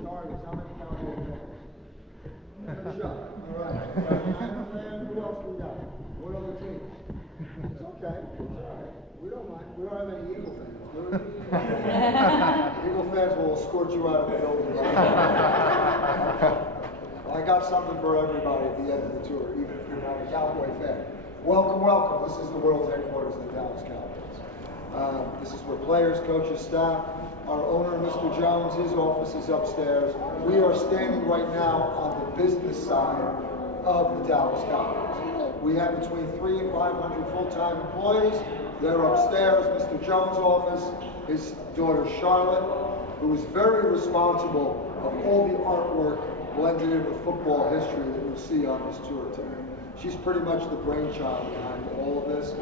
starters, how many Cowboy fans? Good shot. All right. Niner fan, who else we got? What other team? It's okay. It's all right. We don't mind. We don't have any Eagle fans, do we? Eagle fans will escort you out of the building. Well, I got something for everybody at the end of the tour, even if you're not a Cowboy fan. Welcome, welcome. This is the world's headquarters of the Dallas Cowboys. This is where players, coaches, staff, our owner, Mr. Jones, his office is upstairs. We are standing right now on the business side of the Dallas Cowboys. We have between 300 and 500 full-time employees. They're upstairs, Mr. Jones' office, his daughter Charlotte, who is very responsible of all the artwork blended in with football history that you'll see on this tour today. She's pretty much the brainchild behind all of this.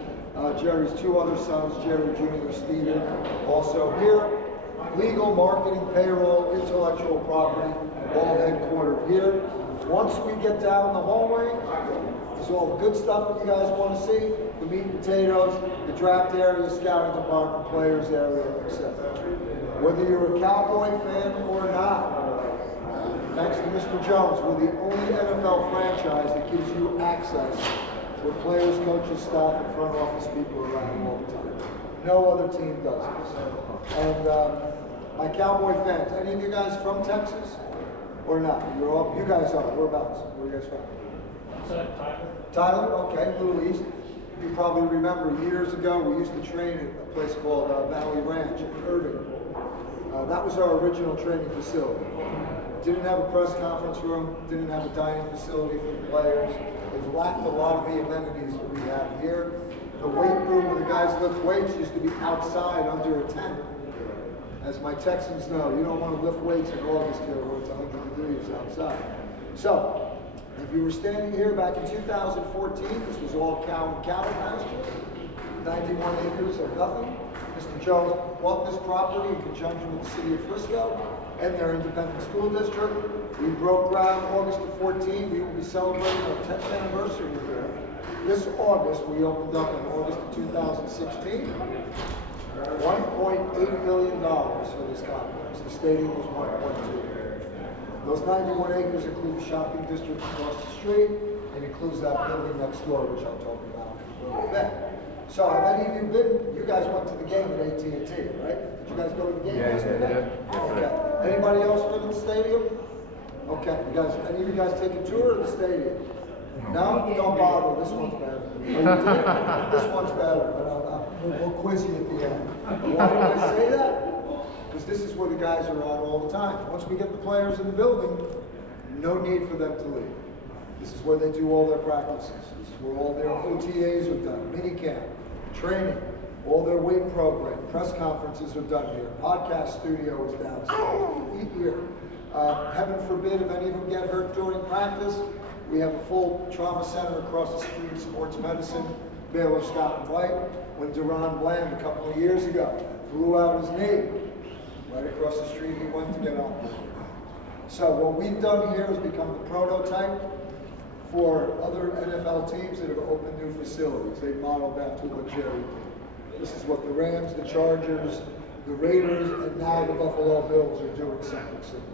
Jerry's two other sons, Jerry Jr., Steven, also here. Legal, marketing, payroll, intellectual property, all headquartered here. Once we get down the hallway, there's all the good stuff that you guys want to see, the meat and potatoes, the draft area, scouting department, players area, etc. Whether you're a Cowboy fan or not, thanks to Mr. Jones, we're the only NFL franchise that gives you access where players, coaches, staff, and front office people are around all the time. No other team does this. And my Cowboy fans, any of you guys from Texas or not? You guys are. Whereabouts? Where are you guys from? Tyler, okay, Little East. You probably remember years ago we used to train at a place called Valley Ranch in Irving. That was our original training facility. Didn't have a press conference room, didn't have a dining facility for the players. It lacked a lot of the amenities that we have here. The weight room where the guys lift weights used to be outside under a tent. As my Texans know, you don't want to lift weights in August here where it's 100 degrees outside. So, if you were standing here back in 2014, this was all cow and cattle pasture, 91 acres of nothing. Mr. Jones bought this property in conjunction with the city of Frisco and their independent school district. We broke ground August of 14. We will be celebrating our 10th anniversary here. This August, we opened up in August of 2016. $1.8 million for this complex. The stadium was 1.2. Those 91 acres include the shopping district across the street. It includes that building next door, which I'll talk about in a little bit. So, have any of you been? You guys went to the game at AT&T, right? Did you guys go to the game yesterday? Yeah. Okay. Anybody else been to the stadium? Okay. You guys, any of you guys take a tour of the stadium? No? Don't bother. This one's better. This one's better, but we'll quiz you at the end. Why do I say that? Because this is where the guys are at all the time. Once we get the players in the building, no need for them to leave. This is where they do all their practices. This is where all their OTAs are done, minicamp, training, all their weight program, press conferences are done here. Podcast studio is downstairs. We eat here. Heaven forbid if any of them get hurt during practice, we have a full trauma center across the street, sports medicine, Baylor Scott and White. When Duron Bland, a couple of years ago, blew out his knee, right across the street he went to get on. So what we've done here is become the prototype for other NFL teams that have opened new facilities. They modeled after what Jerry did. This is what the Rams, the Chargers, the Raiders, and now the Buffalo Bills are doing something similar.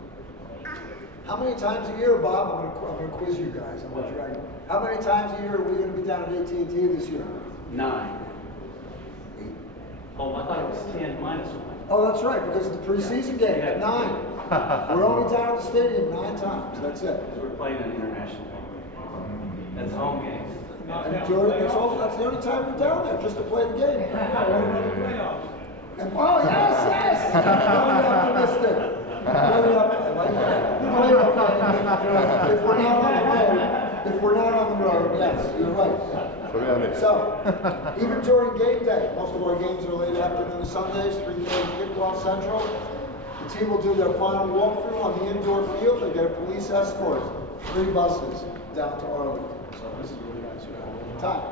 How many times a year, Bob, I'm going to quiz you guys, I'm going to drag you. How many times a year are we going to be down at AT&T this year? 9. 8. Oh, I thought it was 10 minus 1. Oh, that's right, because it's the preseason game, Yeah. 9. We're only down at the stadium 9 times, that's it. Because we're playing an international game. That's home games. And that's the only time we're down there, just to play the game. And, oh, yes! Very optimistic. Very optimistic. If we're not on the road, yes, you're right. So, even during game day, most of our games are late afternoon Sundays, 3:30 kickoff central. The team will do their final walkthrough on the indoor field. They get a police escort, 3 buses down to Arlington. So this is where you guys are at all the time.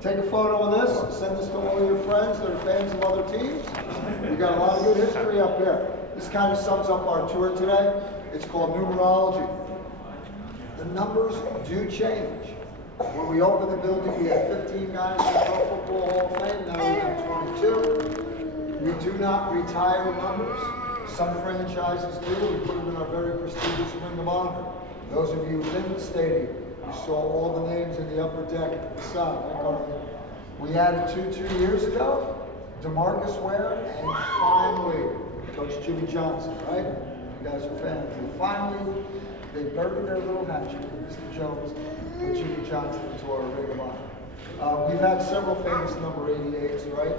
Take a photo of this, send this to all of your friends that are fans of other teams. We got a lot of good history up here. This kind of sums up our tour today. It's called numerology. The numbers do change. When we opened the building, we had 15 guys in the Pro Football Hall of Fame. Now we have 22. We do not retire numbers. Some franchises do. We put them in our very prestigious Ring of Honor. Those of you in the stadium, you saw all the names in the upper deck at the side. We added two years ago, DeMarcus Ware, and finally, Coach Jimmy Johnson, right? You guys are fans. And finally, they buried their little hatchet, Mr. Jones and Jimmy Johnson, into our Ring of Honor. We've had several famous number 88s, right?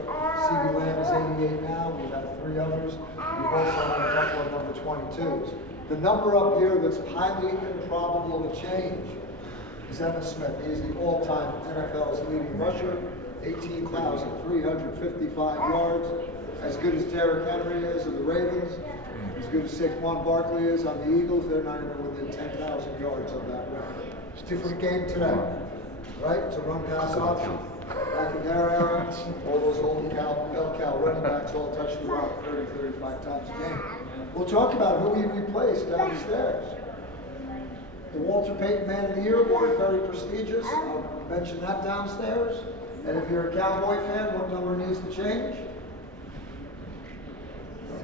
C.D. Lamb is 88 now. We've had 3 others. We've also had a couple of number 22s. The number up here that's highly improbable to change is Emmitt Smith. He is the all-time NFL's leading rusher, 18,355 yards. As good as Derrick Henry is of the Ravens, as good as Saquon Barkley is on the Eagles, they're not even within 10,000 yards of that record. It's a different game today, right? It's a run-pass option. Back in their era, all those old bell-cow running backs all touched the rock 30, 35 times a game. We'll talk about who he replaced downstairs. The Walter Payton Man of the Year Award, very prestigious. I'll mention that downstairs. And if you're a Cowboy fan, what number needs to change?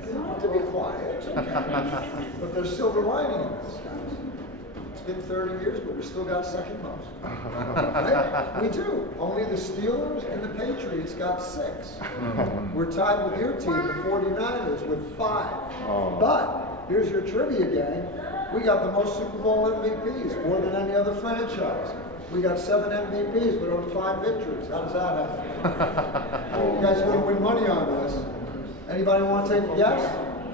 You don't have to be quiet. It's okay. But there's silver lining in this, guys. It's been 30 years, but we still got second most. Right? We do. Only the Steelers and the Patriots got 6. We're tied with your team, the 49ers, with 5. But here's your trivia gang. We got the most Super Bowl MVPs, more than any other franchise. We got 7 MVPs, but only 5 victories. How does that happen? You guys are going to win money on this. Anybody want to take a guess?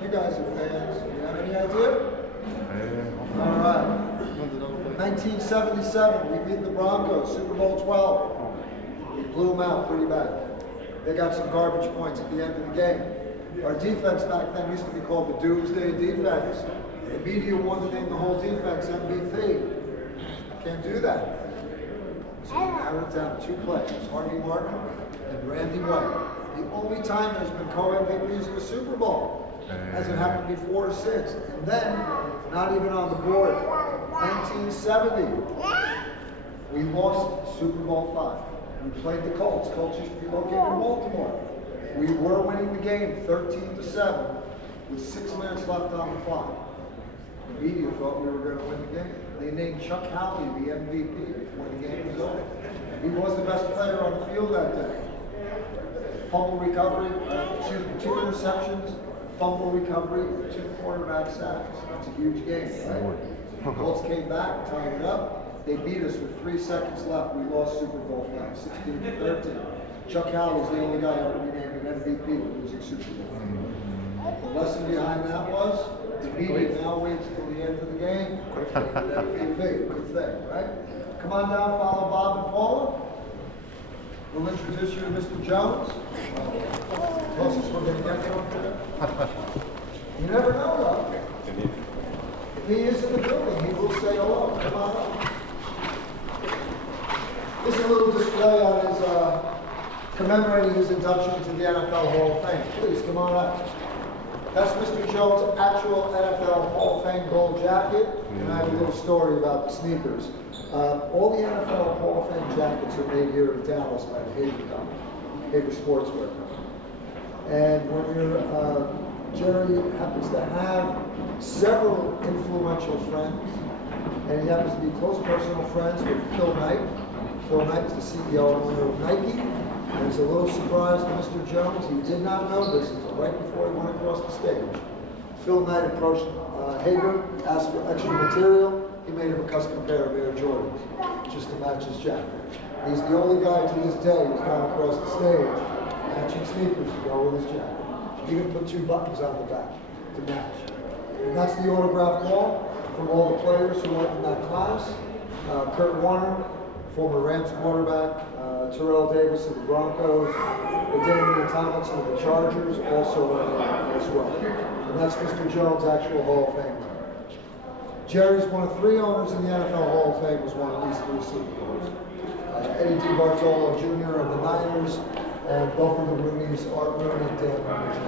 You guys are fans. You have any idea? All right. 1977, we beat the Broncos, Super Bowl 12. We blew them out pretty bad. They got some garbage points at the end of the game. Our defense back then used to be called the Doomsday Defense. The media wanted to name the whole defense MVP. Can't do that. So we narrowed it down to 2 players, Harvey Martin and Randy White. The only time there's been co-MVPs in the Super Bowl. Hasn't happened before or since. And then, not even on the board, 1970, we lost Super Bowl 5. We played the Colts. Colts used to be located in Baltimore. We were winning the game 13-7 with 6 minutes left on the clock. The media thought we were going to win the game. They named Chuck Howley the MVP before the game was over. He was the best player on the field that day. Fumble recovery, 2 interceptions, fumble recovery, 2 quarterback sacks. That's a huge game, right? The Colts came back, tied it up. They beat us with 3 seconds left. We lost Super Bowl 5, 16-13. Chuck Howley's the only guy ever to be named an MVP when losing Super Bowl. The lesson behind that was the media now waits till the end of the game. MVP, good thing, right? Come on down, follow Bob and Paula. We'll introduce you to Mr. Jones. Closest we're going to get to him today. You never know, though. If he is in the building, he will say hello. Come on up. This is a little display on his, commemorating his induction to the NFL Hall of Fame. Please, come on up. That's Mr. Jones' actual NFL Hall of Fame gold jacket. And I have a little story about the sneakers. All the NFL Hall of Fame jackets are made here in Dallas by the Hager Sportswear Company. And when Jerry happens to have several influential friends, and he happens to be close personal friends with Phil Knight. Phil Knight is the CEO and owner of Nike. And it's a little surprise to Mr. Jones. He did not know this until right before he went across the stage. Phil Knight approached Hager, asked for extra material. He made him a custom pair of Air Jordans just to match his jacket. He's the only guy to this day who's gone across the stage matching sneakers to go with his jacket. He even put 2 buttons on the back to match. And that's the autograph wall from all the players who went in that class. Kurt Warner, former Rams quarterback, Terrell Davis of the Broncos, Damian Tomlinson of the Chargers, also went in as well. And that's Mr. Jones' actual Hall of Fame. Jerry's one of 3 owners in the NFL Hall of Fame, who's won at least 3 Super Bowls. Eddie DiBartolo Jr. of the Niners, and both of the Rooneys, Art Rooney and Dan Rooney Jr.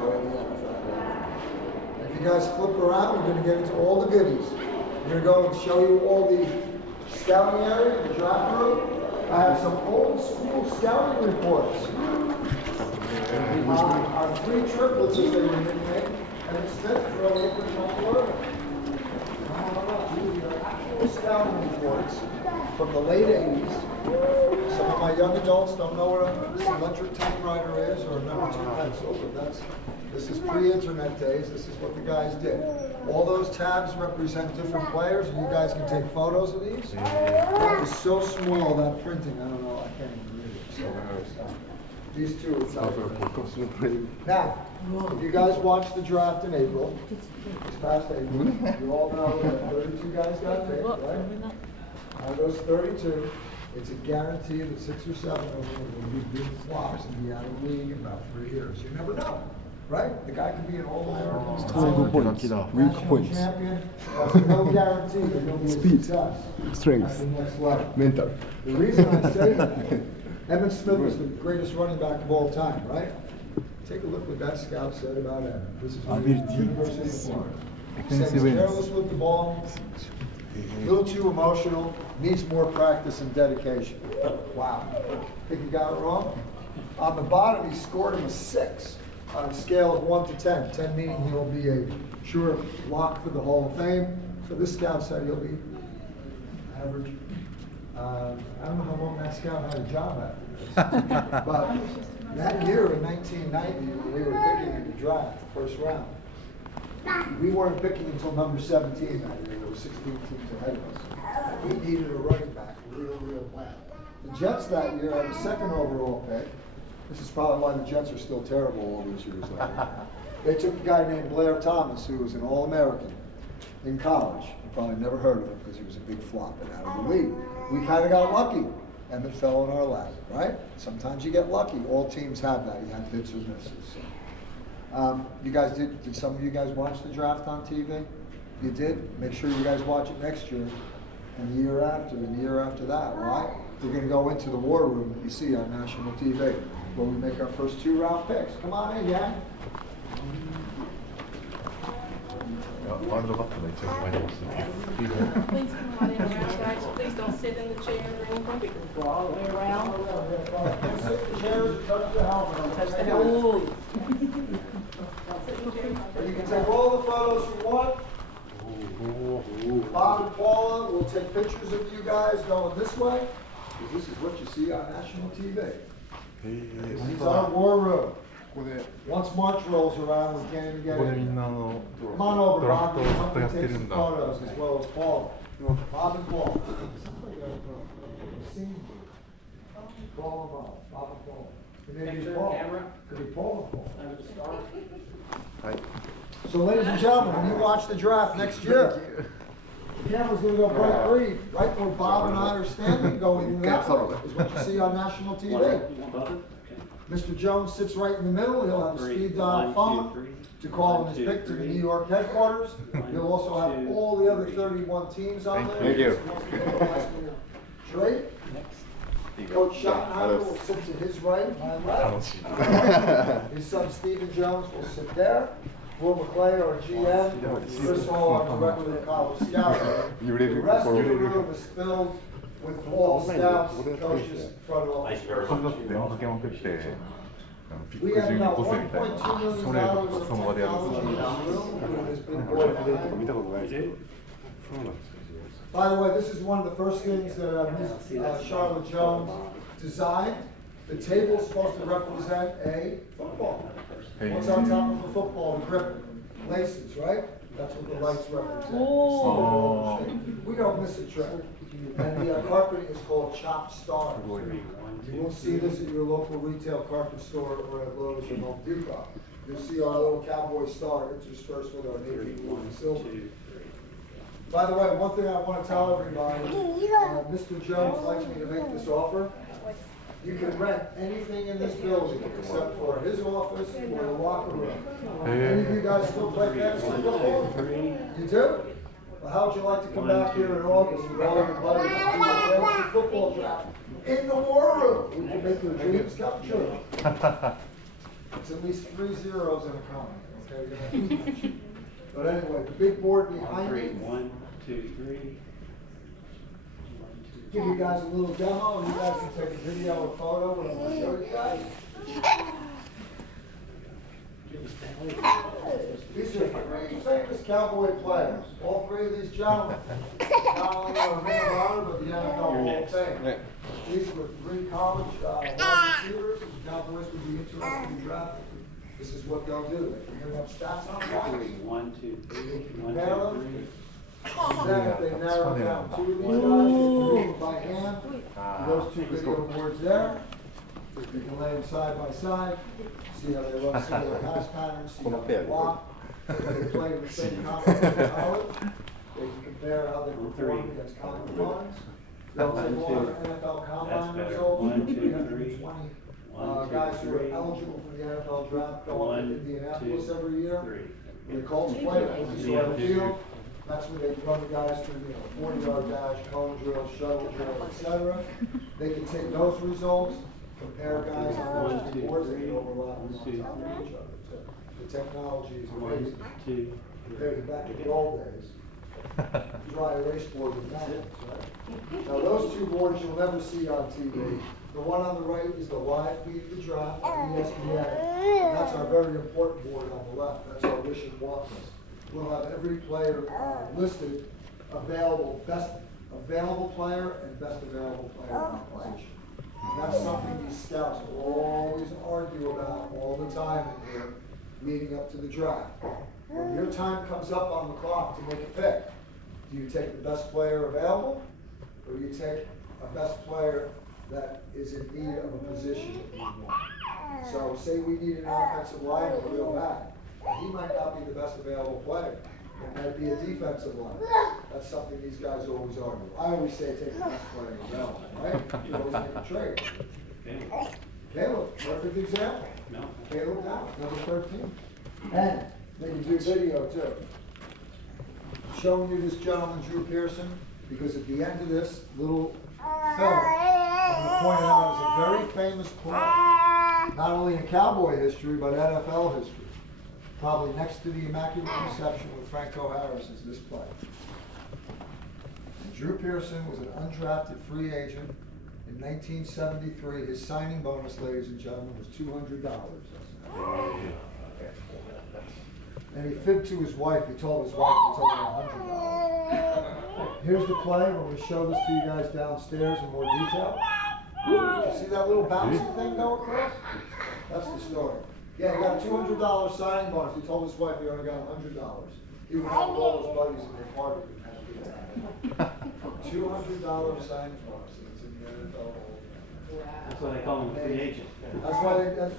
are in the NFL Hall of Fame. If you guys flip around, we're going to get into all the goodies. We're going to go and show you all the scouting area, the draft room. I have some old school scouting reports. Our 3 triplets, as they were nicknamed, And Smith, throw open my word. These are actual scouting reports from the late 80s. Some of my young adults don't know what a cylindric typewriter is or a number 2 pencil, but this is pre-internet days. This is what the guys did. All those tabs represent different players, and you guys can take photos of these. It is so small, that printing, I don't know, I can't even read it. So, these two are typewriters. Now, if you guys watched the draft in April, this past April, you all know that 32 guys got picked, right? Out of those 32, it's a guarantee that 6 or 7 of them will be big flops and be out of the league in about 3 years. You never know, right? The guy could be an All-American, national champion. There's no guarantee that he'll be a success. Strength, At the next level. mental. The reason I say that, Emmitt Smith was the greatest running back of all time, right? Take a look what that scout said about Emmitt. This is from the University of Florida. He said he's careless with the ball, a little too emotional, needs more practice and dedication. Wow. Think he got it wrong? On the bottom, he scored him a 6 on a scale of 1 to 10. 10 meaning he'll be a sure lock for the Hall of Fame. So this scout said he'll be average. I don't know how long that scout had a job after this. But that year in 1990, when we were picking in the draft, the first round, we weren't picking until number 17 that year. There were 16 teams ahead of us. We needed a running back real bad. The Jets that year had the 2nd overall pick. This is probably why the Jets are still terrible all these years later. They took a guy named Blair Thomas, who was an All-American in college. You probably never heard of him because he was a big flop and out of the league. We kind of got lucky. Emmitt fell in our lap, right? Sometimes you get lucky. All teams have that. You have hits or misses. You guys did some of you guys watch the draft on TV? You did? Make sure you guys watch it next year, and the year after, and the year after that. Why? We're going to go into the war room that you see on national TV, where we make our first 2-round picks. Come on in, yeah? ワールドカップの一番前にましたね。 Please come on in around, guys. Please don't sit in the chair or anything. Go all the way around. Sit in the chairs, touch the helmet. Touch the helmet. You can take all the photos you want. Bob and Paula will take pictures of you guys going this way, because this is what you see on national TV. This is our war room. Once March rolls around, we can't even get in. Come on over, Bob. Come and take some photos as well as Paula. Bob and Paula. Call them up. Bob and Paula. Picture, camera. Could be Paula and Paula. Under the star. So, ladies and gentlemen, when you watch the draft next year, the camera's going to go bright green, right where Bob and I are standing, going that way, is what you see on national TV. You want both? Okay. Mr. Jones sits right in the middle. He'll have a speed dial phone to call in his pick to the New York headquarters. He'll also have all the other 31 teams on there. Thank you. Trey. Coach Schottenheimer will sit to his right, my left. His son Stephen Jones will sit there. Will McClay, our GM, Chris Hall, our director of college scouting. The rest of the room is filled with all scouts, coaches, front office. We have about $1.2 million of technology in this room that has been brought in. By the way, this is one of the first things that Charlotte Jones designed. The table is supposed to represent a football. What's on top of a football? Grip, laces, right? That's what the lights represent. Oh. We don't miss a trick. And the carpeting is called chopped stars. You won't see this at your local retail carpet store or at Lowe's or Home Depot. You'll see our little cowboy star interspersed with our navy blue and silver. By the way, one thing I want to tell everybody, Mr. Jones likes me to make this offer. You can rent anything in this building except for his office or the locker room. Any of you guys still play fantasy football? You do? Well, how would you like to come back here in August with all your buddies and do a fantasy football draft in the war room? We can make your dreams come true. It's at least 3 zeros and a comma, okay? But anyway, the big board behind me. 1, 2, 3. Give you guys a little demo, and you guys can take a video or photo, and I'm going to show you guys. These are three famous Cowboy players. All three of these gentlemen, not only are Ring of Honor, but the NFL Hall of Fame. These were three college wide receivers. The Cowboys would be interested in drafting. This is what they'll do. They can give up stats on guys. 1, 2, 3. 1, Compare 2, them. 3. Then if they narrow down two of these guys, they can do it by hand. Those two video boards there. You can lay them side by side. See how they run similar pass patterns. See how they block. If they play in the same conference in college, they can compare how they perform against common opponents. They'll take all their NFL combine results. 1, 2, 3. 320 guys who are eligible for the NFL draft go up to Indianapolis every year. The Colts play it when they on the field. That's where they run the guys through, 40-yard dash, cone drill, shuttle drill, etc. They can take those results, compare guys on those two boards, they can overlap on top of each other. So the technology is amazing. Compared to back in the old days, dry erase board with magnets, right? Now those two boards you'll never see on TV. The one on the right is the live feed of the draft on ESPN, and that's our very important board on the left. That's our wish and want list. We'll have every player listed, available, best available player and best available player in that position. And that's something these scouts will always argue about all the time in here, leading up to the draft. When your time comes up on the clock to make a pick, do you take the best player available, or do you take a best player that is in need of a position that you want? So say we need an offensive lineman real bad. He might not be the best available player. It might be a defensive line. That's something these guys always argue. I always say take the best player available, right? You always make a trade. Caleb, perfect example. Caleb down, number 13. And they can do video too. Showing you this gentleman, Drew Pearson, because at the end of this little film, I'm going to point out is a very famous play, not only in Cowboy history, but NFL history. Probably next to the Immaculate Reception with Franco Harris is this play. And Drew Pearson was an undrafted free agent in 1973. His signing bonus, ladies and gentlemen, was $200. And he fibbed to his wife. He told his wife it was only $100. Here's the play. We're going to show this to you guys downstairs in more detail. Did you see that little bouncy thing go across? That's the story. Yeah, he got a $200 signing bonus. He told his wife he only got $100. He went out with all his buddies and they partied with him. $200 signing bonus. It's in the NFL. That's why they call him a free agent. That's why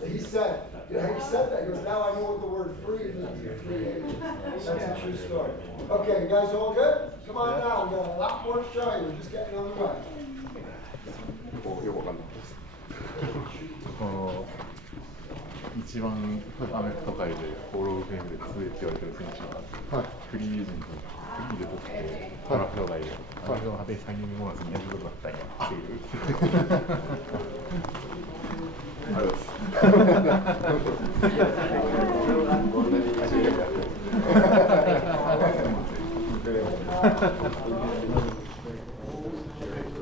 he said. He said that. He goes, now I know what the word free means. Free agent. That's a true story. Okay, you guys all good? Come on now. We got a lot more to show you. We're just getting on the way. よくわかんないです。一番アメフト界でホールオブフェームで強いって言われてる選手は、フリーエージェントフリーで取ってドラフト外でアメリカの派手サイニングボーナス200ドルだったんやっていうあれです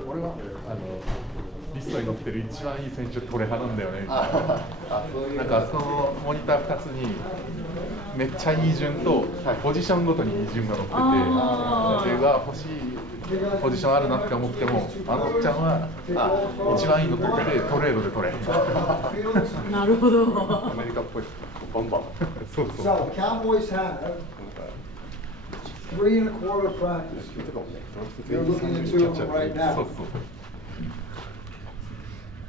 俺はリストに載ってる一番いい選手トレ派なんだよねみたいな。なんかそのモニター2つにめっちゃいい順とポジションごとにいい順が載ってて、それが欲しいポジションあるなって思っても、あのおっちゃんは一番いいの取ってトレードで取れ。なるほど。アメリカっぽいバンバン。そうそう。So Cowboys have 3 1/4 practice. You're looking into them right now.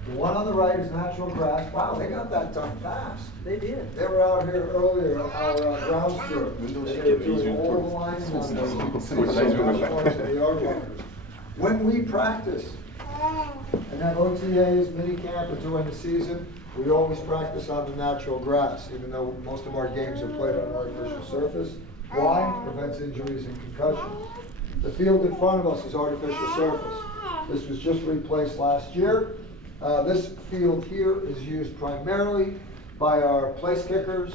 The one on the right is natural grass. Wow, they got that done fast. They did. They were out here earlier, our grounds crew. They were doing all the lines on those. When we practice and have OTAs, mini camp, or during the season, we always practice on the natural grass, even though most of our games are played on artificial surface. Why? Prevents injuries and concussions. The field in front of us is artificial surface. This was just replaced last year. This field here is used primarily by our place kickers,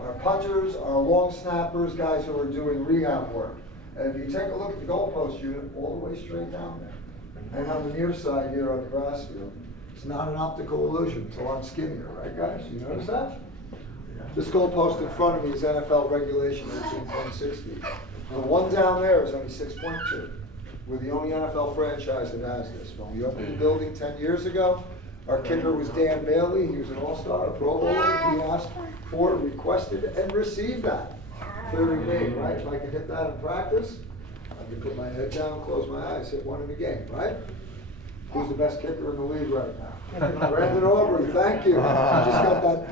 our punters, our long snappers, guys who are doing rehab work. And if you take a look at the goalpost unit, all the way straight down there. And on the near side here on the grass field, it's not an optical illusion, it's a lot skinnier, right guys? You notice that? This goalpost in front of me is NFL regulation 18.60. The one down there is only 6.2. We're the only NFL franchise that has this. When we opened the building 10 years ago, our kicker was Dan Bailey. He was an all-star, a Pro Bowler. He asked for, requested, and received that. Clearly made, right? If I could hit that in practice, I could put my head down, close my eyes, hit one in the game, right? Who's the best kicker in the league right now? Brandon Aubrey, thank you. He just got that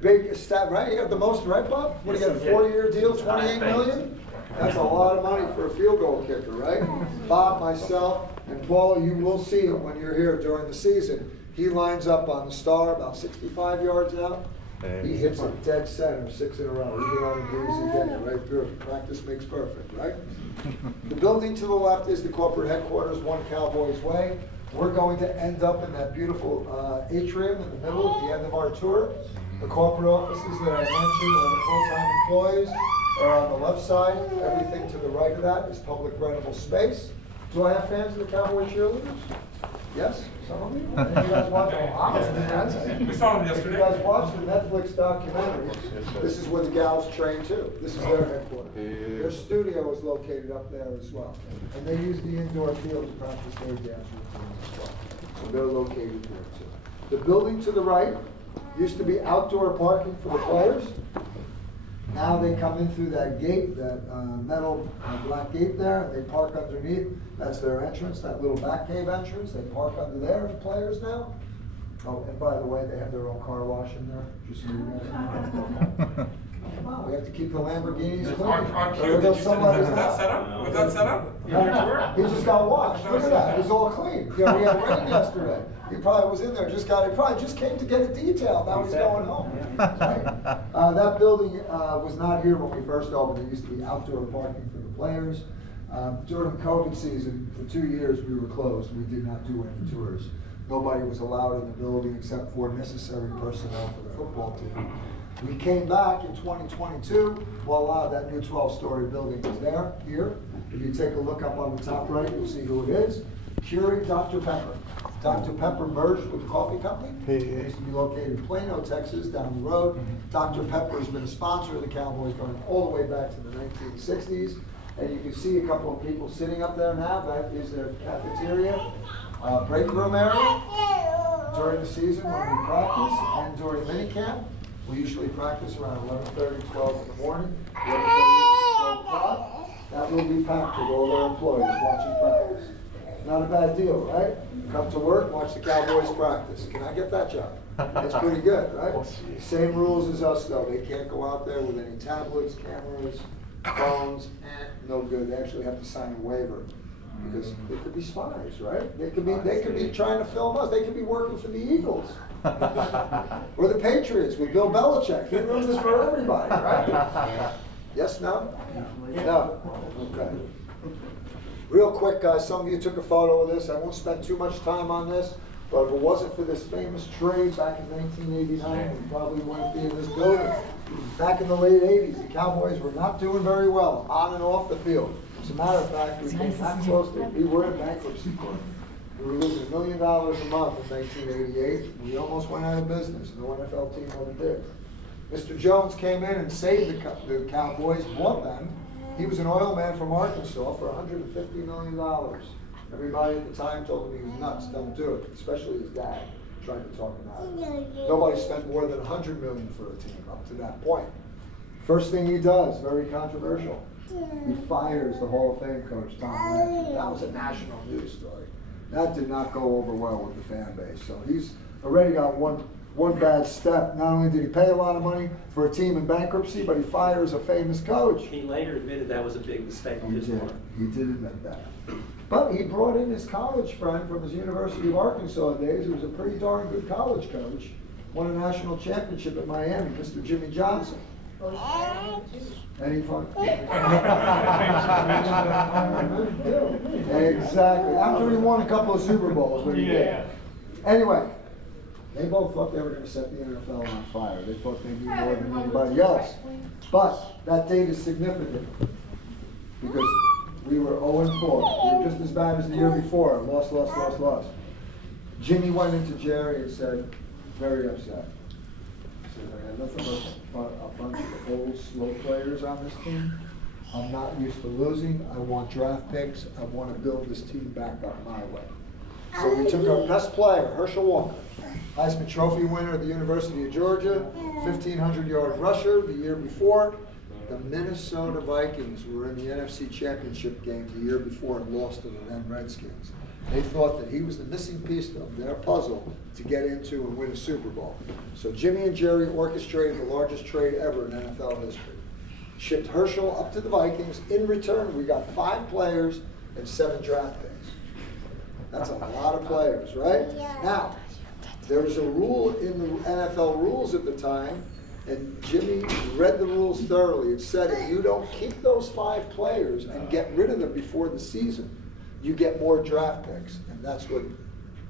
big stat, right? You got the most, right, Bob? What do you got, a 4-year deal, 28 million? That's a lot of money for a field goal kicker, right? Bob, myself, and Paul, you will see it when you're here during the season. He lines up on the star about 65 yards out. He hits it dead center, 6 in a row. He's on a breezy day, right through. Practice makes perfect, right? The building to the left is the corporate headquarters, One Cowboys Way. We're going to end up in that beautiful atrium in the middle at the end of our tour. The corporate offices that I mentioned, all the full-time employees, are on the left side. Everything to the right of that is public rentable space. Do I have fans of the Cowboy cheerleaders? Yes? Some of you? And you guys watch? I'm a fan. We saw them yesterday. You guys watch the Netflix documentary. This is where the gals train too. This is their headquarters. Their studio is located up there as well. And they use the indoor field to practice their dance routines as well. So they're located there too. The building to the right used to be outdoor parking for the players. Now they come in through that gate, that metal black gate there, and they park underneath. That's their entrance, that little back cave entrance. They park under there, the players now. Oh, and by the way, they have their own car wash in there, just so you guys know. Come on, we have to keep the Lamborghinis clean. On cue, did you set that set up? Was that set up? He just got washed. Look at that. He's all clean. You know, we had rain yesterday. He probably was in there, he probably just came to get a detail. Now he's going home. Right? That building was not here when we first opened. It used to be outdoor parking for the players. During COVID season, for 2 years we were closed. We did not do any tours. Nobody was allowed in the building except for necessary personnel for the football team. We came back in 2022. Voila, that new 12-story building is there, here. If you take a look up on the top right, you'll see who it is. Keurig Dr. Pepper. Dr. Pepper merged with the coffee company. It used to be located in Plano, Texas, down the road. Dr. Pepper has been a sponsor of the Cowboys going all the way back to the 1960s. And you can see a couple of people sitting up there now. That is their cafeteria, break room area. During the season when we practice and during minicamp, we usually practice around 11:30, 12 in the morning. 11:30, 12 o'clock. That will be packed with all their employees watching practice. Not a bad deal, right? Come to work, watch the Cowboys practice. Can I get that job? It's pretty good, right? Same rules as us, though. They can't go out there with any tablets, cameras, phones. No good. They actually have to sign a waiver because they could be spies, right? They could be trying to film us. They could be working for the Eagles or the Patriots with Bill Belichick. He runs this for everybody, right? Yes, no? No. Okay. Real quick, guys, some of you took a photo of this. I won't spend too much time on this, but if it wasn't for this famous trade back in 1989, we probably wouldn't be in this building. Back in the late 80s, the Cowboys were not doing very well, on and off the field. As a matter of fact, we came that close to, we were in bankruptcy court. We were losing $1 million a month in 1988. We almost went out of business. No NFL team ever did. Mr. Jones came in and saved the Cowboys, bought them. He was an oil man from Arkansas for $150 million. Everybody at the time told him he was nuts, don't do it, especially his dad tried to talk him out of it. Nobody spent more than $100 million for a team up to that point. First thing he does, very controversial, he fires the Hall of Fame coach, Tom Landry. That was a national news story. That did not go over well with the fan base. So he's already got one bad step. Not only did he pay a lot of money for a team in bankruptcy, but he fires a famous coach. He later admitted that was a big mistake on his part. He did admit that. But he brought in his college friend from his University of Arkansas days, who was a pretty darn good college coach, won a national championship at Miami, Mr. Jimmy Johnson. Any fun? Exactly. After he won a couple of Super Bowls, but he did. Anyway, they both thought they were going to set the NFL on fire. They thought they knew more than anybody else. But that date is significant because we were 0-4. We were just as bad as the year before. Lost. Jimmy went into Jerry and said, very upset, nothing but a bunch of old, slow players on this team. I'm not used to losing. I want draft picks. I want to build this team back up my way. So we took our best player, Herschel Walker, Heisman Trophy winner at the University of Georgia, 1,500-yard rusher the year before. The Minnesota Vikings were in the NFC Championship game the year before and lost to the then Redskins. They thought that he was the missing piece of their puzzle to get into and win a Super Bowl. So Jimmy and Jerry orchestrated the largest trade ever in NFL history. Shipped Herschel up to the Vikings. In return, we got 5 players and 7 draft picks. That's a lot of players, right? Now, there was a rule in the NFL rules at the time, and Jimmy read the rules thoroughly. It said if you don't keep those 5 players and get rid of them before the season, you get more draft picks, and that's what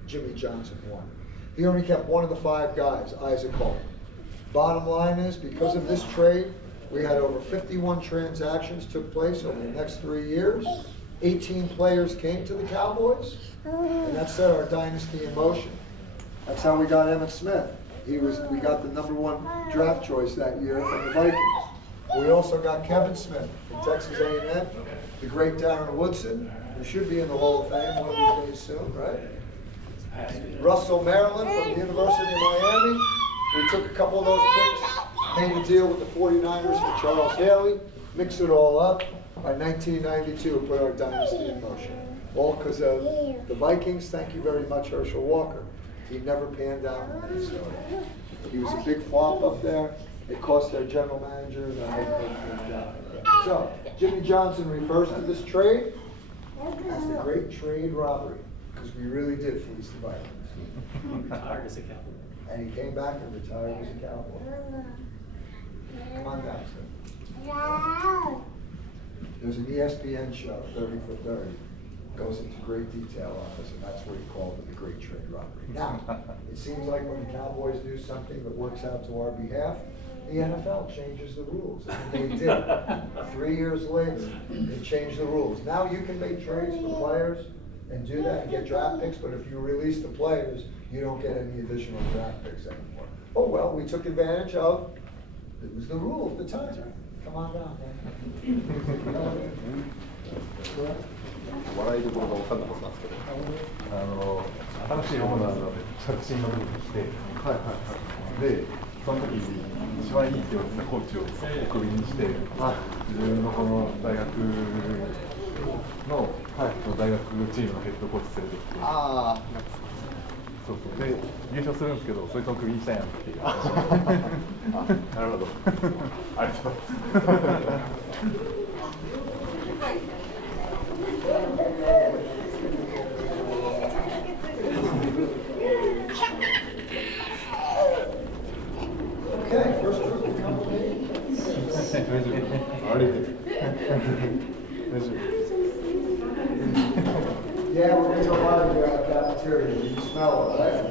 Jimmy Johnson wanted. He only kept one of the 5 guys, Isaac Ball. Bottom line is, because of this trade, we had over 51 transactions took place over the next 3 years. 18 players came to the Cowboys, and that set our dynasty in motion. That's how we got Emmitt Smith. We got the #1 draft choice that year from the Vikings. We also got Kevin Smith from Texas A&M, the great Darren Woodson, who should be in the Hall of Fame one of these days soon, right? Russell Maryland from the University of Miami. We took a couple of those picks, made a deal with the 49ers for Charles Haley, mixed it all up. By 1992, we put our dynasty in motion. All because of the Vikings. Thank you very much, Herschel Walker. He never panned out in Minnesota. He was a big flop up there. It cost their general manager and the head coach panned out. So, Jimmy Johnson refers to this trade as the great trade robbery, because we really did fleece the Vikings. Retired as a Cowboy. And he came back and retired as a Cowboy. Come on down, sir. There's an ESPN show, 30 for 30. Goes into great detail on this, and that's what he called it, the great trade robbery. Now, it seems like when the Cowboys do something that works out to our behalf, the NFL changes the rules. And they did. 3 years later, they changed the rules. Now you can make trades for players and do that and get draft picks, but if you release the players, you don't get any additional draft picks anymore. Oh well, we took advantage of, it was the rule at the time. Come on down, man. 笑いどころが分かんなかったんですけど、新しいオーナーが着信が出てきて、で、その時に一番いいって言われてたコーチをクビにして、自分のこの大学の、大学チームのヘッドコーチ連れてきて、そうそうで優勝するんですけど、そいつもクビにしたやんっていう話。なるほど。ありがとうございます。Okay, first group to come with me. Yeah, we're going to go out of here at the cafeteria. You can smell it, right?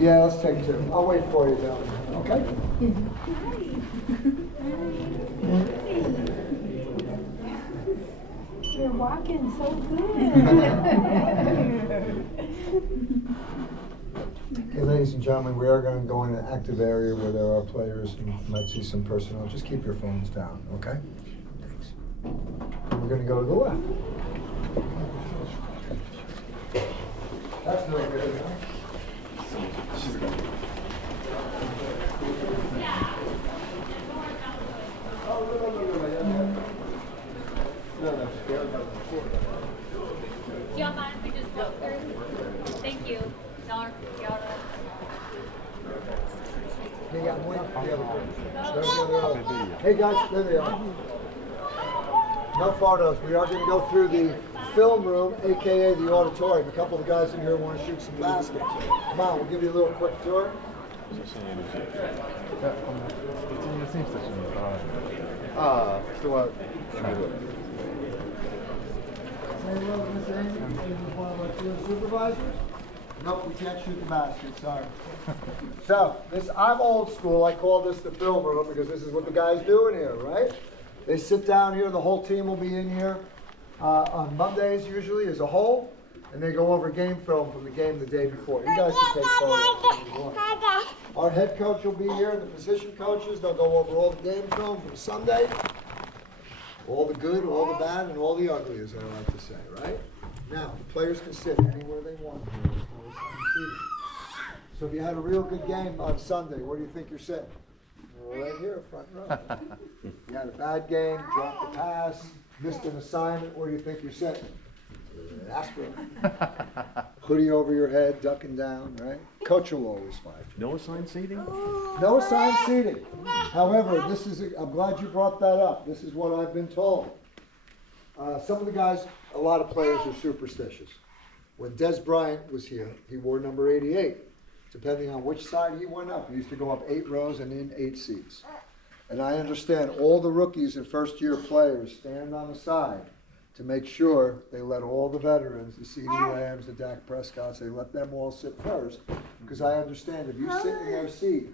Yeah, let's take 2. I'll wait for you down there, okay? You're walking so good. Okay, ladies and gentlemen, we are going to go in an active area where there are players and you might see some personnel. Just keep your phones down, okay? Thanks. We're going to go to the left. That's no good, huh? Do y'all mind if we just walk through? Thank you. Y'all Hey guys, there they are. No photos. We are going to go through the film room, aka the auditorium. A couple of the guys in here want to shoot some baskets. Come on, we'll give you a little quick tour. Supervisors? Nope, we can't shoot the basket, sorry. So, I'm old school. I call this the film room because this is what the guys do in here, right? They sit down here, the whole team will be in here on Mondays usually as a whole, and they go over game film from the game the day before. You guys can take photos if you want. Our head coach will be here, the position coaches, they'll go over all the game film from Sunday. All the good, all the bad, and all the ugly, as I like to say, right? Now, the players can sit anywhere they want. So if you had a real good game on Sunday, where do you think you're sitting? Right here, front row. You had a bad game, dropped a pass, missed an assignment, where do you think you're sitting? That's right. Hoodie over your head, ducking down, right? Coach will always fight you. No assigned seating? No assigned seating. However, I'm glad you brought that up. This is what I've been told. Some of the guys, a lot of players are superstitious. When Des Bryant was here, he wore number 88. Depending on which side he went up, he used to go up 8 rows and in 8 seats. And I understand all the rookies and first-year players stand on the side to make sure they let all the veterans, the CeeDee Lambs, the Dak Prescotts, they let them all sit first. Because I understand if you sit in their seat,